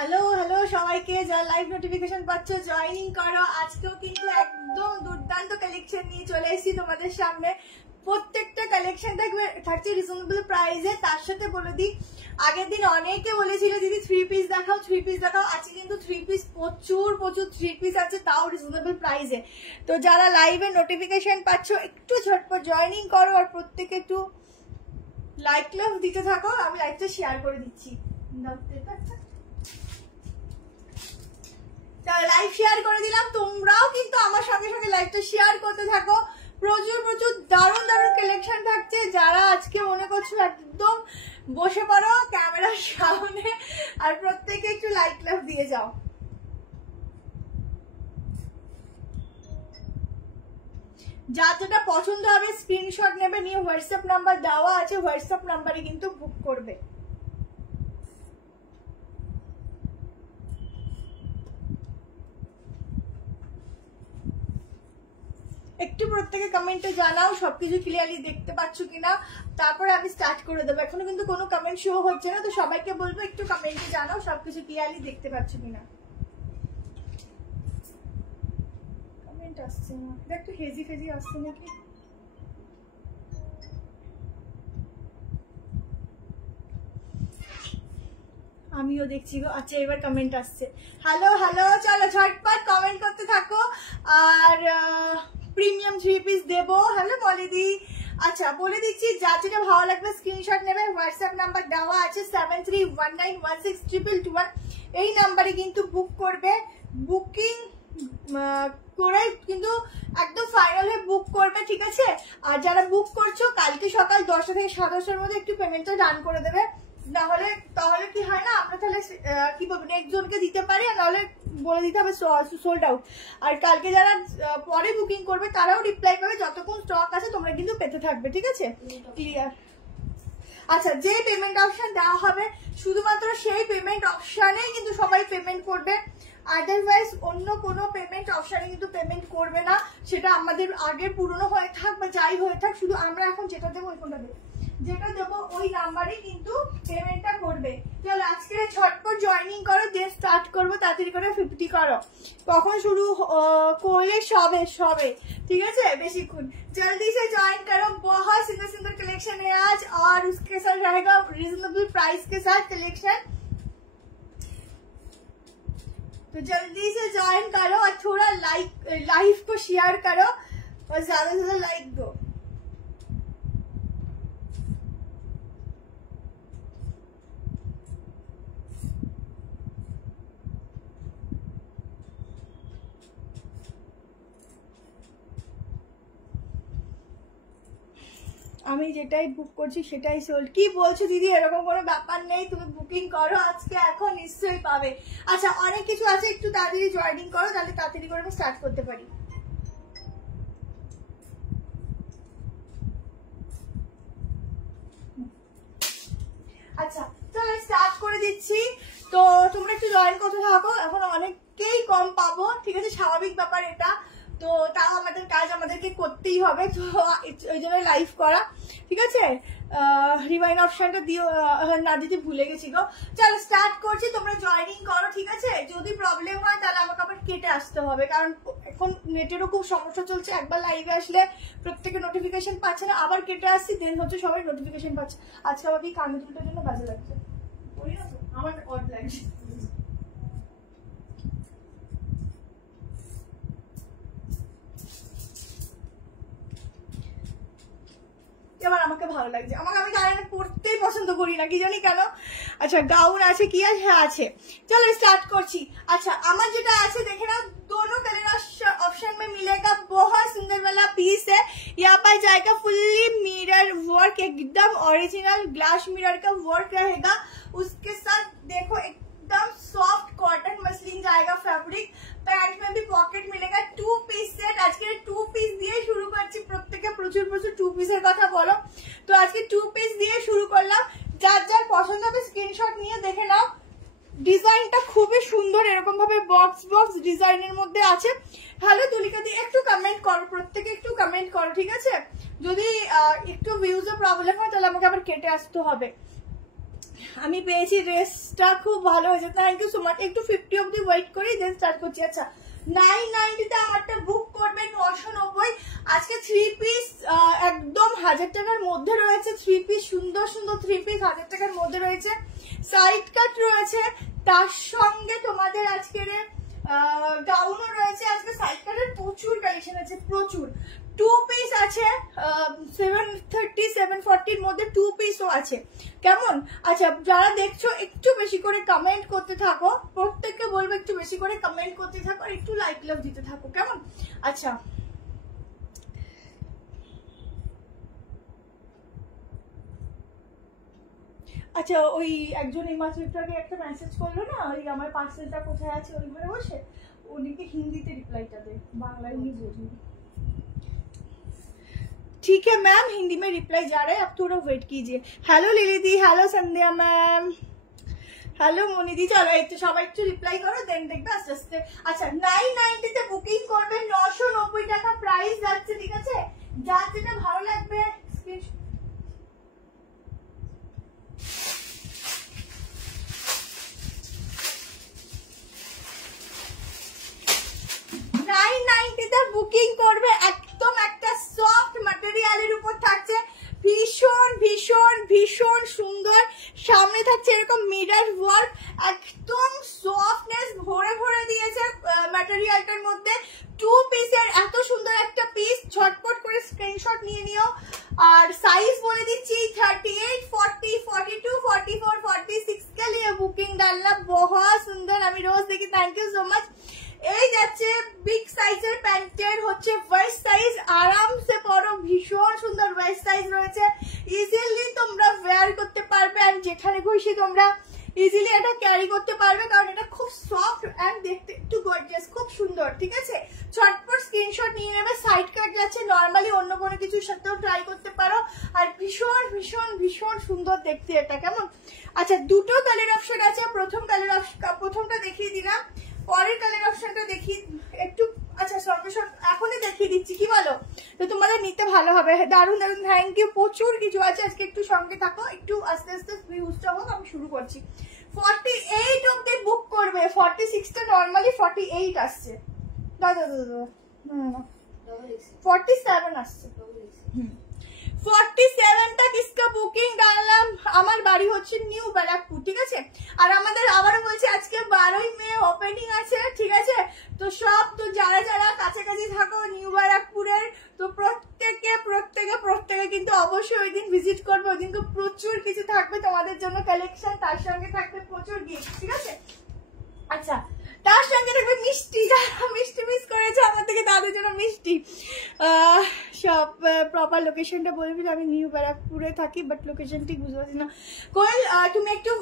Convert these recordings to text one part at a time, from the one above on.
Hello hello সবাইকে, যারা live notification পাচ্ছ জয়েনিং করো। আজকেও কিন্তু একদম দুর্দান্ত কালেকশন নিয়ে চলে এসেছি তোমাদের সামনে। প্রত্যেকটা কালেকশন থাকছে রিজনেবল প্রাইসে। তার সাথে বলে দিই, আগের দিন অনেকে বলেছিল দিদি 3 পিস দেখাও 3 পিস দেখাও। আজকে কিন্তু 3 পিস প্রচুর 3 পিস আছে, তাও রিজনেবল প্রাইসে। তো যারা লাইভে নোটিফিকেশন পাচ্ছ একটু ঝটপট জয়েনিং করো, আর প্রত্যেকে একটু লাইক লাভ দিতে থাকো। আমি লাইভটা শেয়ার করে দিচ্ছি, লাইভ শেয়ার করে দিলাম। তোমরাও কিন্তু আমার সঙ্গে সঙ্গে লাইভটা শেয়ার করতে থাকো। প্রচুর দারুণ দারুণ কালেকশন থাকছে। যারা আজকে মনে করছো একদম বসে পড়ো ক্যামেরার সামনে, আর প্রত্যেকে একটু লাইক লাভ দিয়ে যাও। যার যেটা পছন্দ হবে স্ক্রিনশট নেবে, নিয়ে হোয়াটসঅ্যাপ নাম্বার দেওয়া আছে, হোয়াটসঅ্যাপ নাম্বারে কিন্তু বুক করবে। একটু প্রত্যেকে কমেন্টে জানাও সবকিছু ক্লিয়ারলি দেখতে পাচ্ছ কিনা, তারপরে আমি স্টার্ট করে দেবো। এখনো কিন্তু কোনো কমেন্ট শো হচ্ছে না, তো সবাইকে বলবো একটু কমেন্টে জানাও সবকিছু ক্লিয়ারলি দেখতে পাচ্ছ কিনা। কমেন্ট আসছে না, একটু হেজি ফেজি আসছে নাকি। আমিও দেখছি গো। আচ্ছা এবার কমেন্ট আসছে। হ্যালো হ্যালো, চলো ঝটপট কমেন্ট করতে থাকো। আর প্রিমিয়াম 3 পিস দেবো। হ্যালো বলিদি। আচ্ছা বলে দিচ্ছি, যার যেটা ভালো লাগবে স্ক্রিনশট নেবে, হোয়াটসঅ্যাপ নাম্বার দেওয়া আছে 7319162221। এই নাম্বারে কিন্তু বুক করবে। বুকিং করে কিন্তু একদম ফাইনাল হয়ে বুক করবে, ঠিক আছে। আর যারা বুক করছো কালকে সকাল 10টা থেকে 10:30টার মধ্যে একটু পেমেন্টটা ডান করে দেবে। নাহলে তাহলে কি হয় না, আমরা তাহলে কি বলবো নেক্সট জনকে দিতে পারি, আর নাহলে বলে দিতে হবে সোল্ড আউট। আর কালকে যারা পরে বুকিং করবে তারাও রিপ্লাই পাবে। যতক্ষণ স্টক আছে তোমরা কিন্তু পেতে থাকবে, ঠিক আছে। ক্লিয়ার। আচ্ছা, যে পেমেন্ট অপশন দেওয়া হবে শুধুমাত্র সেই পেমেন্ট অপশনেই কিন্তু সবাই পেমেন্ট করবে। আদারওয়াইজ অন্য কোনো পেমেন্ট অপশনে কিন্তু পেমেন্ট করবে না। সেটা আমাদের আগে পুরনো হয়ে থাক বা যাই হয়ে থাক, শুধু আমরা এখন যেটা দেবো ওইটা দেবো, যেটা দেবো ওই নাম্বারে কিন্তু পেমেন্টটা করবে। চলো আজকে ঝটপট জয়েনিং করো, দেন স্টার্ট করবো। তাড়াতাড়ি করে 50 করো। কখন শুরু করলে সবে ठीक है बेसिकुन। जल्दी से ज्वाइन करो, बहुत सुंदर सुंदर कलेक्शन है आज, और उसके साथ रहेगा रिजनेबल प्राइस के साथ कलेक्शन। तो जल्दी से ज्वाइन करो और थोड़ा लाइव को शेयर करो और ज्यादा से ज्यादा लाइक दो। আমি যেটাই বুক করছি সেটাই সোল্ড। কি বলছো দিদি, এরকম কোনো ব্যাপার নেই, তুমি বুকিং করো আজকে এখন নিশ্চয়ই পাবে। আচ্ছা অনেক কিছু আছে, একটু তাড়াতাড়ি জয়েনিং করো, তাহলে তাড়াতাড়ি করে আমি স্টার্ট করতে পারি। আচ্ছা চলো স্টার্ট করে দিচ্ছি। তো তোমরা একটু জয়েন করতে থাকো, এখন অনেককেই কম পাবো, ঠিক আছে, স্বাভাবিক ব্যাপার এটা। তো তাও আমাদের কাজ আমাদেরকে করতেই হবে, তো ওই জন্য লাইভ করা, ঠিক আছে। রিমাইন্ড অপশনটা দিও না, দিতে ভুলে গেছি গো। চলো স্টার্ট করছি, তোমরা জয়েনিং করো, ঠিক আছে। যদি প্রবলেম হয় তাহলে আমাকে আবার কেটে আসতে হবে, কারণ এখন নেটেরও খুব সমস্যা চলছে। একবার লাইভে আসলে প্রত্যেকে নোটিফিকেশন পাচ্ছে না, আবার কেটে আসছি, দেন হচ্ছে সবাই নোটিফিকেশন পাচ্ছে। আজকে আমার কি কানে দুটোর জন্য বাজে লাগছে, আমার অড লাগছে। এবার আমাকে ভালো লাগছে, আমি গান পড়তেই পছন্দ করি না, কি জানি কেন। আচ্ছা গাউন আছে কি আছে, হ্যাঁ আছে। চলো স্টার্ট করছি। अच्छा আমার যেটা আছে দেখে নাও, दोनों कलर ऑप्शन में मिलेगा। बहुत सुंदर वाला पीस है, यहाँ पर जाएगा फुल्ली मिरर वर्क, एकदम ओरिजिनल ग्लास मिरर का वर्क रहेगा। उसके साथ देखो एकदम सॉफ्ट कॉटन मसलिन जाएगा फैब्रिक। पैंट में भी पॉकेट मिलेगा। 2 পিস সেট। আজকে 2 পিস দিয়ে শুরু করছি, প্রত্যেকে প্রচুর 2 পিসের কথা বলো, তো আজকে 2 পিস দিয়ে শুরু করলাম। যার যার পছন্দ হবে স্ক্রিনশট নিয়ে দেখে নাও। ডিজাইনটা খুবই সুন্দর, এরকম ভাবে বক্স ডিজাইনের মধ্যে আছে। হ্যালো তুলিকা দি, একটু কমেন্ট করো, প্রত্যেকে একটু কমেন্ট করো, ঠিক আছে। যদি একটু ভিউজে প্রবলেম হয় তাহলে আমাকে আবার কেটে আসতে হবে। আমি পেয়েছি, ড্রেসটা খুব ভালো হয়েছে, থ্যাংক ইউ সো মাচ। একটু 50 অব্দি ওয়েট করি, দেন স্টার্ট করছি। আচ্ছা 990 তে আমারটা বুক করবে 990। আজকে 3 পিস একদম 1000 টাকার মধ্যে রয়েছে। 3 পিস সুন্দর সুন্দর 3 পিস 1000 টাকার মধ্যে রয়েছে। সাইড কাট রয়েছে, তার সঙ্গে তোমাদের আজকের গাউনও রয়েছে। আজকে সাইড কাটের প্রচুর কালেকশন আছে, প্রচুর। 2 পিস আছে 730 740 মধ্যে 2 পিসও আছে। কেমন? আচ্ছা যারা দেখছো একটু বেশি করে কমেন্ট করতে থাকো, প্রত্যেককে বলবো একটু বেশি করে কমেন্ট করতে থাকো, আর একটু লাইক লাভ দিতে থাকো, কেমন? আচ্ছা আচ্ছা ওই একজন এই মাস একটু একটা মেসেজ করলো না, ওই আমার পার্সেলটা কোথায় আছে ওই ঘরে বসে, উনিকে হিন্দিতে রিপ্লাইটা দে, বাংলায় উনি বোঝেন। ठीक है मैम, हिंदी में रिप्लाई जा रहा है, आप थोड़ा वेट कीजिए। हेलो लिली दी, हेलो संध्या मैम, हेलो मोनी दी। चलो एक तो সবাই একটু রিপ্লাই করো, দেন দেখবে আস্তে আস্তে। আচ্ছা 990 তে বুকিং করবে, 990 টাকা প্রাইস যাচ্ছে, ঠিক আছে? যার যেটা ভালো লাগবে স্ক্রিনশট 990 তে বুকিং করবে। একদম একটা সফট ম্যাটেরিয়ালের উপর থাকছে, ভীষণ ভীষণ ভীষণ সুন্দর। সামনে থাকছে এরকম মিরর ওয়ার্ক, একদম সফটনেস ভরে ভরে দিয়েছে ম্যাটেরিয়ালটার মধ্যে। 2 পিসের এত সুন্দর একটা পিস, ঝটপট করে স্ক্রিনশট নিয়ে নিও। আর সাইজ বলে দিচ্ছি 38 40 42 44 46 के लिए बुकिंग डालना। बहुत सुंदर, আমি রোজ দেখি, থ্যাংক ইউ সো মাচ। এই যাচ্ছে বিগ সাইজের প্যান্টের হচ্ছে ওয়েস্ট সাইজ, আরামসে পরো, ভীষণ সুন্দর ওয়েস্ট সাইজ রয়েছে, ইজিলি তোমরা ওয়্যার করতে পারবে, আর যেখানে খুশি তোমরা ইজিলি এটা ক্যারি করতে পারবে, কারণ এটা খুব সফট এন্ড দেখতে একটু গর্জিয়াস, খুব সুন্দর, ঠিক আছে? ঝটপট স্ক্রিনশট নিয়ে নেবে। সাইড কাট যাচ্ছে, নর্মালি অন্য কোনো কিছুর সাথেও ট্রাই করতে পারো, আর ভীষণ ভীষণ ভীষণ সুন্দর দেখতে এটা, কেমন? আচ্ছা দুটো কালার অপশন আছে, প্রথমটা দেখিয়ে দিলাম, পরের কালার অপশনটা দেখি একটু। আচ্ছা সঙ্গে সঙ্গে এখনই দেখিয়ে দিচ্ছি, কি বলো? তো তোমাদের নিতে ভালো হবে। দারুণ দারুণ, থ্যাংক ইউ। প্রচুর কিছু আছে আজকে, একটু সঙ্গে থাকো, একটু আস্তে আস্তে ভিউজটা হোক, আমি শুরু করছি। 48 অব্দি বুক করবে, 46 টা নর্মালি 48 আসছে, দাদা দাদা 47 আসছে। 47টা কিসকা বুকিং ডাললাম। আমার বাড়ি হচ্ছে নিউ ব্যারাকপুর, ঠিক আছে? আর আমাদের আবারও বলছি আজকে 12ই মে ওপেনিং আছে, ঠিক আছে? তো সব তো যারা যারা কাছাকাছি থাকো নিউ ব্যারাকপুরের, তো প্রত্যেকে কিন্তু অবশ্যই ওই দিন ভিজিট করবে। ওই দিনকে প্রচুর কিছু থাকবে তোমাদের জন্য কালেকশন, তার সঙ্গে থাকবে প্রচুর গিফট, ঠিক আছে? আচ্ছা তার সঙ্গে থাকবে মিষ্টি, যারা মিষ্টি মিস করেছে আমার থেকে তাদের জন্য মিষ্টি। সব প্রপার লোকেশনটা বলবি, আমি নিউ ব্যারাকপুরে থাকি, বাট লোকেশন ঠিক বুঝতে পারছি না। কোয়েল তুমি একটু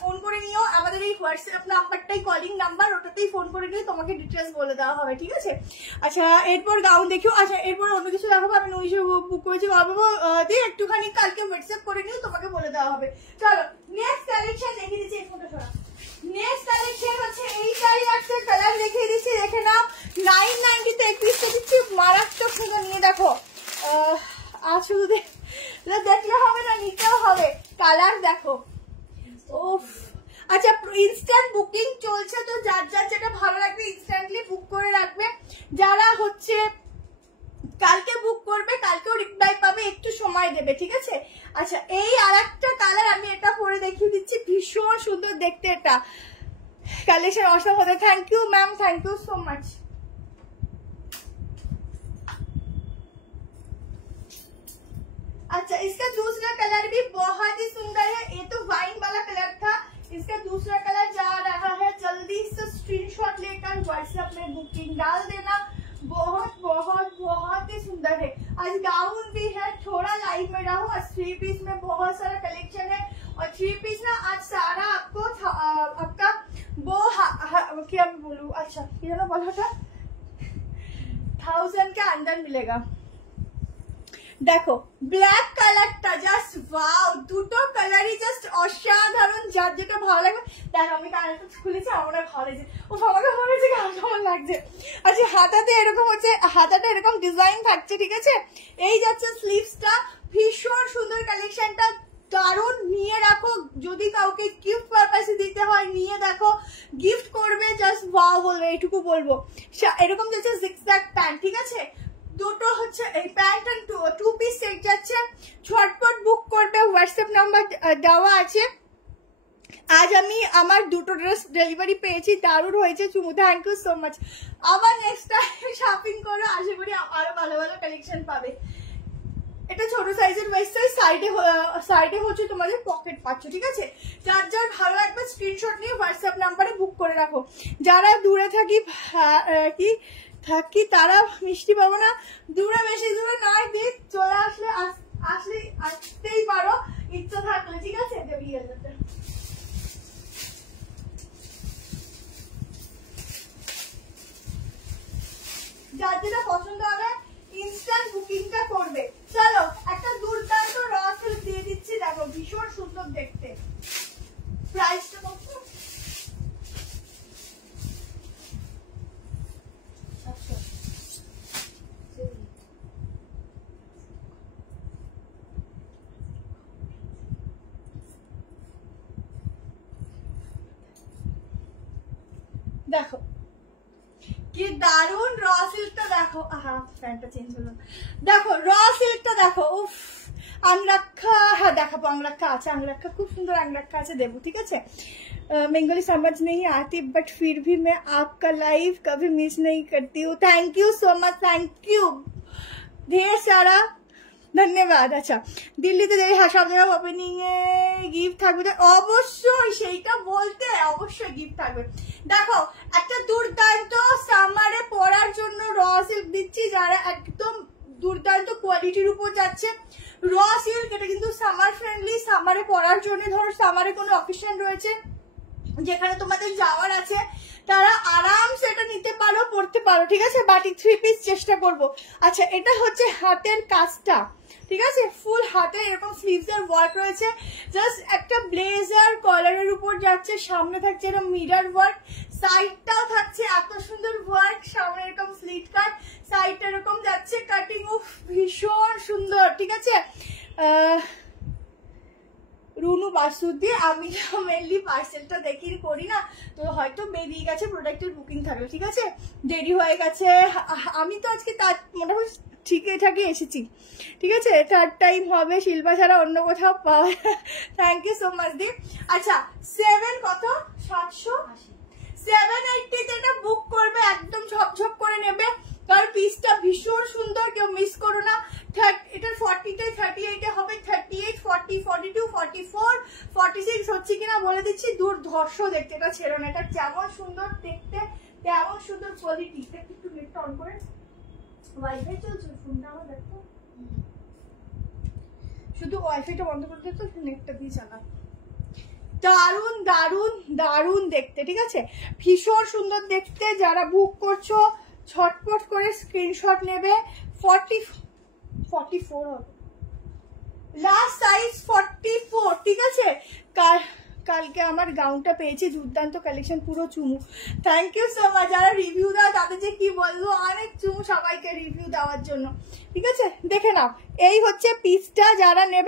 ফোন করে নিও, আমাদের এই হোয়াটসঅ্যাপ নাম্বারটাই কলিং নাম্বার, ওটাতেই ফোন করে নিয়ে তোমাকে ডিটেলস বলে দেওয়া হবে, ঠিক আছে? আচ্ছা এরপর গাউন দেখিও। আচ্ছা এরপর অন্য কিছু দেখাবো, আমি নইশে বুক করেছি, ভাববো দিয়ে একটুখানি কালকে হোয়াটসঅ্যাপ করে নিও, তোমাকে বলে দেওয়া হবে। চলো নেক্সট কালেকশন দেখিয়ে দিচ্ছি, এই ফোনটা সরা। নেক্সট কালেকশন হচ্ছে এইটাই, একটা কালার দেখিয়ে দিচ্ছি, দেখে নাও। 990 তে 31টা দিচ্ছি, মারাত্মক সুন্দর। নিয়ে দেখো, আর শুধু দেখলে হবে না, নিতেও হবে। কালার দেখো, ওফ। আচ্ছা ইনস্ট্যান্ট বুকিং চলছে, তো যার যার যেটা ভালো লাগবে ইনস্ট্যান্টলি বুক করে রাখবে। যারা হচ্ছে কালকে বুক করবে কালকেও রিপ্লাই পাবে, একটু সময় দেবে, ঠিক আছে? আচ্ছা এই আরেকটা কালার আমি এটা পরে দেখিয়ে দিচ্ছি, ভীষণ সুন্দর দেখতে এটা, কালেকশন অসাধারণ। Thank you ma'am, thank you so much. अच्छा इसका दूसरा कलर भी बहुत ही सुंदर है, ये तो वाइन वाला कलर था, इसका दूसरा कलर जा रहा है। जल्दी से स्क्रीनशॉट लेकर व्हाट्सएप में बुकिंग डाल देना। बहुत बहुत बहुत ही सुंदर है। आज गाउन भी है, थोड़ा लाइव में रहो। आज 3 पीस में बहुत सारा कलेक्शन है, और 3 पीस ना आज सारा आपको आपका वो क्या बोलूं, अच्छा ये ना बोला था 1000 के अंदर मिलेगा। দেখো ব্ল্যাক কালারটা জাস্ট ওয়াও, দুটো কালারই জাস্ট অসাধারণ, যার যেটা ভালো লাগবে। দেখো আমি কালারটা খুলেছি, আমার ভালো লাগছে, ও আমাকে মনে হচ্ছে কেমন লাগছে। আচ্ছা হাতাতে এরকম হচ্ছে, হাতাটা এরকম ডিজাইন থাকছে, ঠিক আছে? এই যাচ্ছে স্লিভসটা, ভীষণ সুন্দর কালেকশনটা, দারুণ, নিয়ে রাখো, যদি কাউকে গিফট পারপাসে দিতে হয় নিয়ে দেখো, গিফট করবে, জাস্ট ওয়াও বলবে, এইটুকু বলবো। এরকম যাচ্ছে জিগজ্যাগ প্যান্ট, ঠিক আছে, দুটো হচ্ছে এই pant and two piece set যাচ্ছে, ঝটপট বুক করবে, হোয়াটসঅ্যাপ নাম্বার দেওয়া আছে। আজ আমি আমার দুটো ড্রেস ডেলিভারি পেয়েছি, দারুণ হয়েছে চুমু, থ্যাংক ইউ সো মাচ। আবার নেক্সট টাইম শপিং করো, আশা করি আরো ভালো ভালো কালেকশন পাবে। এটা ছোট সাইজের ওয়েস্ট সাইজ, সাইডে হচ্ছে তোমাদের পকেট পাচ্ছ, ঠিক আছে। যার যার ভালো লাগবে স্ক্রিনশট নিয়ে হোয়াটসঅ্যাপ নাম্বারে বুক করে রাখো। যারা দূরে থাকি তারা মিষ্টি পাবো না, দূরে বেশি দূরে নয়, দিক চলে আসতেই পারো ইচ্ছা থাকলে, ঠিক আছে। যার যেটা পছন্দ হবে ইনস্ট্যান্ট বুকিংটা করবে। চলো একটা দুর্দান্ত র সিল্ক দিয়ে দিচ্ছি, দেখো ভীষণ সুন্দর দেখতে। প্রাইসটা কত? দেখো কি দারুন র সিল্কটা, দেখো প্যান্টটা চেঞ্জ হলো, দেখো র সিল্কটা দেখো, উফ। अंगरखा, हाँ देखाबो, अंगरखा আছে, अंगरखा खूब सुंदर अंगरखा আছে, देबो, ठीक है। बंगाली समझ नहीं आती बट फिर भी मैं आपका लाइव कभी मिस नहीं करती हूँ। Thank you so much, thank you ढेर सारा ধন্যবাদ। আচ্ছা, দিল্লিতে যাই, হ্যাঁ সব জায়গায় ওপেনিং এ গিফট থাকবে, অবশ্যই সেইটা বলতে, অবশ্যই গিফট থাকবে। দেখো একটা দুর্দান্ত সামারে পরার জন্য র সিল্ক দিচ্ছি, যারা একদম দুর্দান্ত কোয়ালিটির উপর যাচ্ছে। র সিল্ক এটা কিন্তু সামার ফ্রেন্ডলি, সামারে পরার জন্য, ধরো সামারে কোনো অকেশন রয়েছে যেখানে তোমাদের যাওয়ার আছে, তারা আরামসে এটা নিতে পারো, পড়তে পারো, ঠিক আছে। বাটিক 3 পিস চেষ্টা করব। আচ্ছা, এটা হচ্ছে হাতের কাজটা, ঠিক আছে, ফুল হাতে এরকম স্লিভস এর ওয়ার্ক রয়েছে, জাস্ট একটা ব্লেজার কলারের উপর যাচ্ছে, সামনে থাকছে এরকম মিরর ওয়ার্ক, সাইডটাও থাকছে এত সুন্দর ওয়ার্ক, সামনে এরকম স্লিট কাট, সাইডটা এরকম যাচ্ছে কাটিং, উফ ভীষণ সুন্দর, ঠিক আছে। রুনু বাসুদি, আমি তো মেনলি পার্সেলটা দেখি করি না, তো হয়তো বেরিয়ে গেছে, প্রোডাক্টের বুকিং থাকবে, ঠিক আছে, দেরি হয়ে গেছে। আমি তো আজকে তার মোটামুটি ঠিকঠাকই এসেছি, ঠিক আছে, থার্ড টাইম হবে, শিল্পা ছাড়া অন্য কোথাও পাওয়া। থ্যাংক ইউ সো মাচ দি। আচ্ছা 7 কত 780, 780 এটা বুক করবে, একদম ঝপঝপ করে নেবে, কারণ পিসটা ভীষণ সুন্দর, কেউ মিস করো না। এটা 40টাই 38 হবে, 38, 40, 42, 44, 46 হচ্ছে কিনা বলে দিচ্ছি, দুর্ধর্ষ দেখতে, এটা ছেড়ে না, এটা যেমন সুন্দর দেখতে তেমন সুন্দর কোয়ালিটি। একটু নেটটা অন করে, ওয়াইফাই চলছে ফোনটা আমার, দেখো শুধু ওয়াইফাইটা বন্ধ করে দিতে, নেটটা দিয়ে চালা। দারুন দারুন দারুন দেখতে, ঠিক আছে, ভীষণ সুন্দর দেখতে। যারা বুক করছো ছটপট করে স্ক্রিনশট নেবে। 44 হবে, লাস্ট সাইজ 44, ঠিক আছে। কালকে আমার গাউনটা পেয়েছি, দুর্দান্ত কালেকশন, পুরো চুমু। Thank you so much. যারা রিভিউ দাও তাদের যে কি বলবো, অনেক চুমু সবাইকে রিভিউ দেওয়ার জন্য, ঠিক আছে। দেখে নাও, এই হচ্ছে পিসটা, যারা নেবে